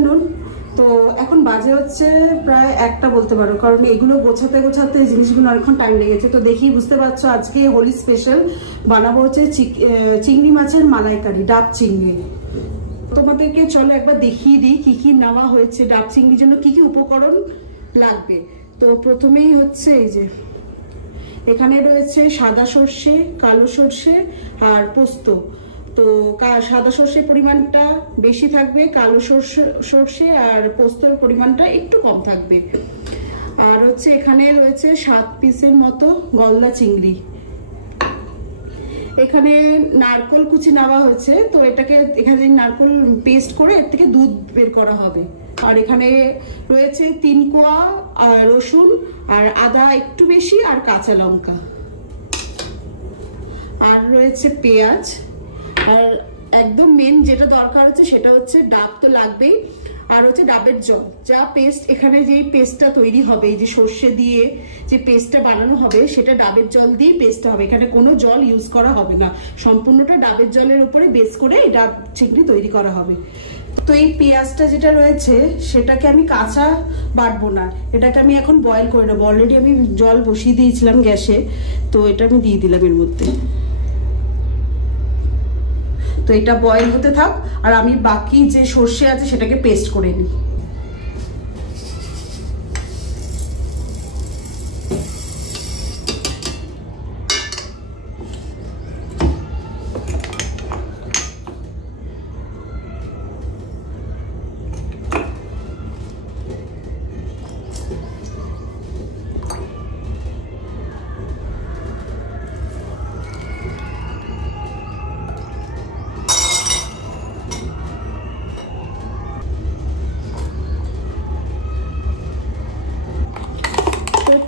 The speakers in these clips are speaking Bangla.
আফটারনুন। তো এখন বাজে হচ্ছে প্রায় 1টা বলতে পারো, কারণ এগুলো গোছাতে গোছাতে জিনিসগুলো অনেকক্ষণ টাইম লেগেছে। তো দেখেই বুঝতে পারছো আজকে হোলি স্পেশাল বানাবো হচ্ছে চিংড়ি মাছের মালাইকারি, ডাব চিংড়ি। তোমাদেরকে চলো একবার দেখিয়ে দিই কি কি নেওয়া হয়েছে ডাব চিংড়ির জন্য, কি কি উপকরণ লাগবে। তো প্রথমেই হচ্ছে এই যে এখানে রয়েছে সাদা সর্ষে, কালো সর্ষে আর পোস্ত। তো সাদা সর্ষের পরিমাণটা বেশি থাকবে, কালো সর্ষে আর পোস্তর পরিমাণটা একটু কম থাকবে। আর হচ্ছে এখানে রয়েছে 7 পিসের মতো গলদা চিংড়ি। এখানে নারকেল কুচি নেওয়া হয়েছে, তো এটাকে এখানে নারকেল পেস্ট করে এর থেকে দুধ বের করা হবে। আর এখানে রয়েছে 3 কোয়া রসুন আর আদা একটু বেশি আর কাঁচা লঙ্কা, আর রয়েছে পেঁয়াজ। আর একদম মেন যেটা দরকার হচ্ছে সেটা হচ্ছে ডাব তো লাগবেই, আর হচ্ছে ডাবের জল। যা পেস্ট এখানে যেই পেস্টটা তৈরি হবে, এই যে সর্ষে দিয়ে যে পেস্টটা বানানো হবে সেটা ডাবের জল দিয়েই পেস্টটা হবে, এখানে কোনো জল ইউজ করা হবে না, সম্পূর্ণটা ডাবের জলের উপরে বেস করে এই ডাব চিংড়ি তৈরি করা হবে। তো এই পেঁয়াজটা যেটা রয়েছে সেটাকে আমি কাঁচা বাটবো না, এটাকে আমি এখন বয়েল করে নেবো। অলরেডি আমি জল বসিয়ে দিয়েছিলাম গ্যাসে, তো এটা আমি দিয়ে দিলাম এর মধ্যে। তো এটা বয়েল হতে থাক আর আমি বাকি যে সর্ষে আছে সেটাকে পেস্ট করে নিই।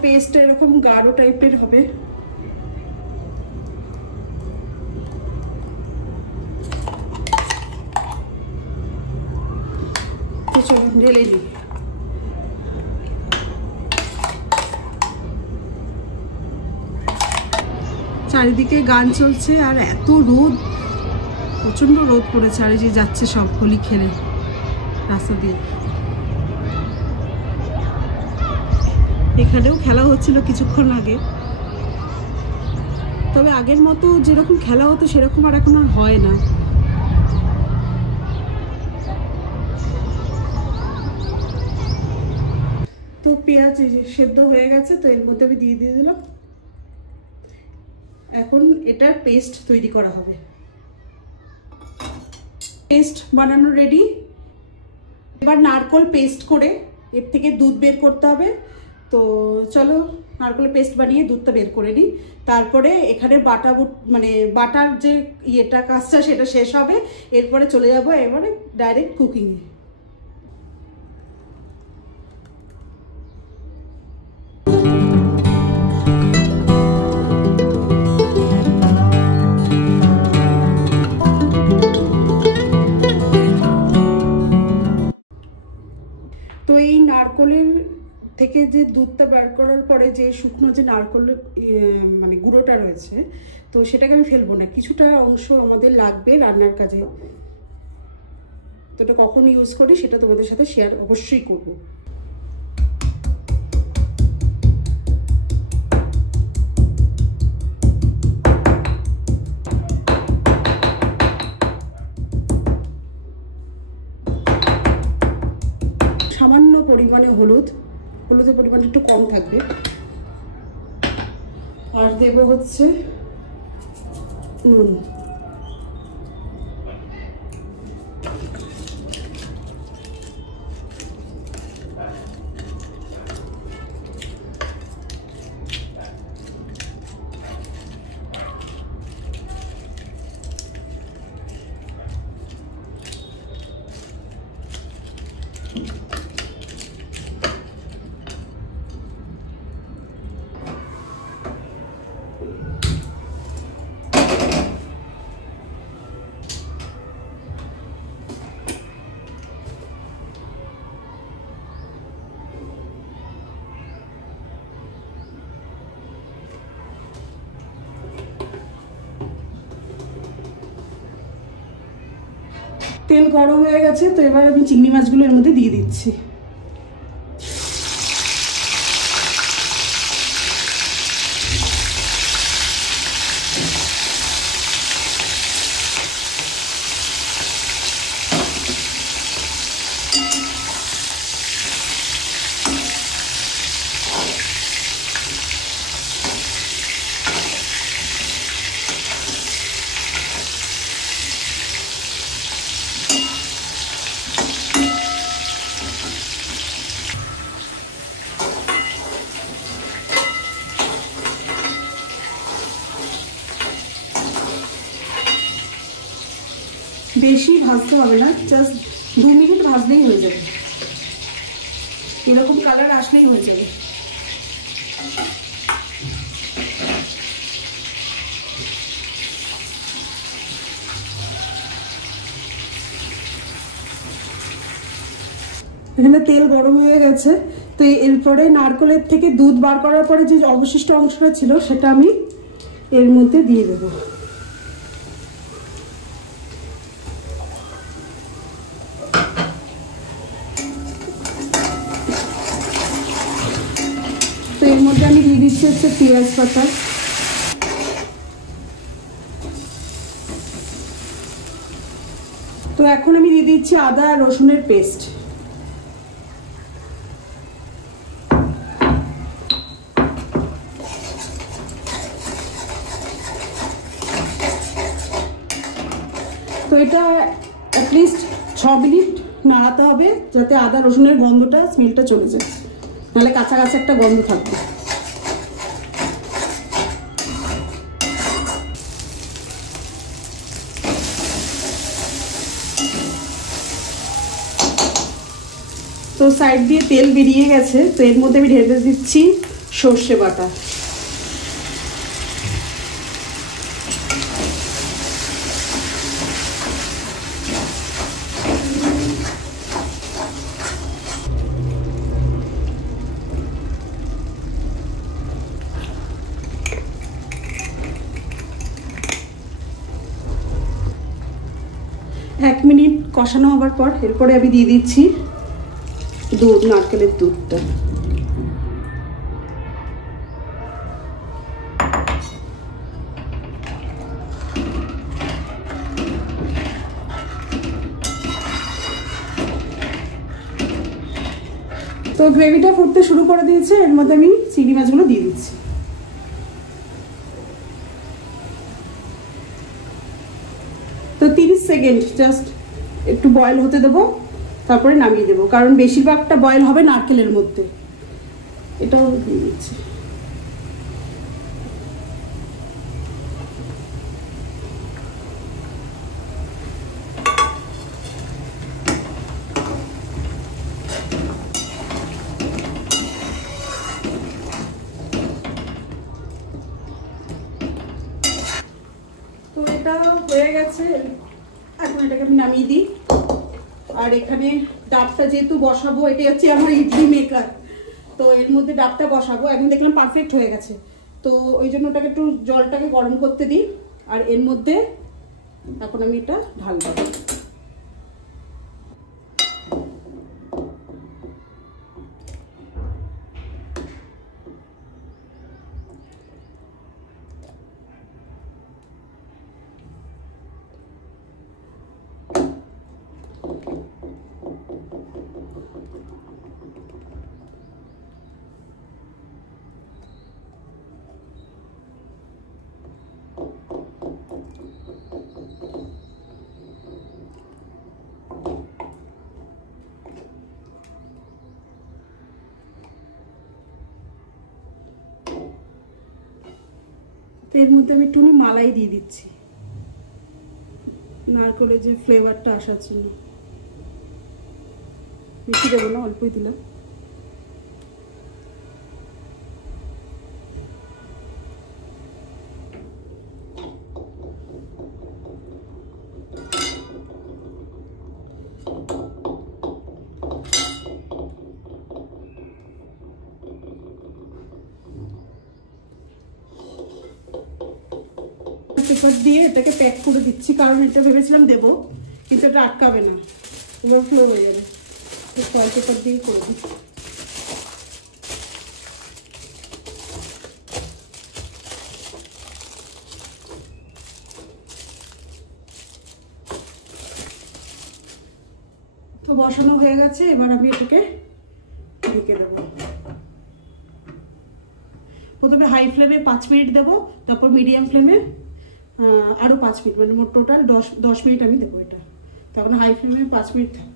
পেস্টটা এরকম গাঢ় টাইপের হবে। ঢেলে দিই। চারিদিকে গান চলছে আর এত রোদ, প্রচন্ড রোদ পড়েছে। আর এই যে যাচ্ছে সব হোলি খেলে রাস্তা দিয়ে। এখানেও খেলা হচ্ছিল কিছুক্ষণ আগে, তবে আগের মতো যেরকম খেলা হতো সেরকম আর এখন আর হয় না। তো পেঁয়াজ সেদ্ধ হয়ে গেছে, তো এর মধ্যে আমি দিয়ে দিলাম। এখন এটার পেস্ট তৈরি করা হবে। পেস্ট বানানো রেডি। এবার নারকেল পেস্ট করে এর থেকে দুধ বের করতে হবে। তো চলো নারকেলের পেস্ট বানিয়ে দুধটা বের করে নিই, তারপরে এখানে বাটার যে ইয়েটা কাজটা সেটা শেষ হবে, এরপরে চলে যাবো এবারে ডাইরেক্ট কুকিংয়ে। তো এই নারকেলের থেকে যে দুধটা বের করার পরে যে শুকনো যে নারকেলের গুঁড়োটা রয়েছে, তো সেটাকে আমি ফেলবো না, কিছুটা অংশ আমাদের লাগবে রান্নার কাজে। তো এটা কখন ইউজ করি সেটা তোমাদের সাথে শেয়ার অবশ্যই করব। সামান্য পরিমাণে হলুদের পরিমাণটা একটু কম থাকবে। আর দেব হচ্ছে নুন। তেল গরম হয়ে গেছে, তো এবার আমি চিংড়ি মাছগুলো এর মধ্যে দিয়ে দিচ্ছি। বেশি ভাজতে হবে না, জাস্ট 2 মিনিট ভাজলেই হয়ে যাবে, এরকম কালার আসলেই হয়ে যাবে। এখানে তেল গরম হয়ে গেছে, তো এরপরে নারকেলের থেকে দুধ বার করার পরে যে অবশিষ্ট অংশটা ছিল সেটা আমি এর মধ্যে দিয়ে দেবো। তো এর মধ্যে আমি দিয়ে দিচ্ছি হচ্ছে পেঁয়াজ পাতা, তো এখন আমি দিয়ে দিচ্ছি আদা আর রসুনের পেস্ট। তো এটা অ্যাটলিস্ট 6 মিনিট নাড়াতে হবে, যাতে আদা রসুনের গন্ধটা, স্মেলটা চলে যায়, নাহলে কাঁচা কাঁচা একটা গন্ধ থাকবে। তো সাইড দিয়ে তেল বেরিয়ে গেছে, তো এর মধ্যে আমি ঢেলে দিচ্ছি সর্ষে বাটা। এক মিনিট কষানো হবার পর এরপরে আমি দিয়ে দিচ্ছি দুধ, নারকেলের দুধটা। তো গ্রেভিটা ফুটতে শুরু করে দিয়েছে, এর মধ্যে আমি চিংড়ি মাছগুলো দিয়ে দিচ্ছি। তো 30 সেকেন্ড জাস্ট একটু বয়েল হতে দেবো, তারপরে নামিয়ে দেবো, কারণ বেশিরভাগটা বয়েল হবে নারকেলের মধ্যে। এটাও দিয়ে দিচ্ছি। তো এটা হয়ে গেছে, এখন এটাকে আমি নামিয়ে দিই। আর এখানে ডাবটা যেহেতু বসাবো, এটাই হচ্ছে আমার ইডলি মেকার, তো এর মধ্যে ডাবটা বসাবো। এখন দেখলাম পারফেক্ট হয়ে গেছে, তো ওই জন্য ওটাকে একটু জলটাকে গরম করতে দিই, আর এর মধ্যে এখন আমি এটা ঢালবো। এর মধ্যে আমি একটুখানি মালাই দিয়ে দিচ্ছি, নারকেলের যে ফ্লেভারটা আসার জন্য। বেশি দেবো না, অল্পই দিলাম। পেপার দিয়ে এটাকে প্যাক করে দিচ্ছি, কারণ এটা ভেবেছিলাম দেবো, কিন্তু এটা আটকাবে না, এবার ফ্লো হয়ে যাবে। ফয়েল পেপার দিয়ে করে দিই। তো বসানো হয়ে গেছে, এবার আমি এটাকে ঢেকে দেবো। প্রথমে হাই ফ্লেমে 5 মিনিট দেবো, তারপর মিডিয়াম ফ্লেমে আরও 5 মিনিট, মানে মোট টোটাল 10 মিনিট আমি দেবো এটা। তখন হাই ফ্লেমে 5 মিনিট থাকবে।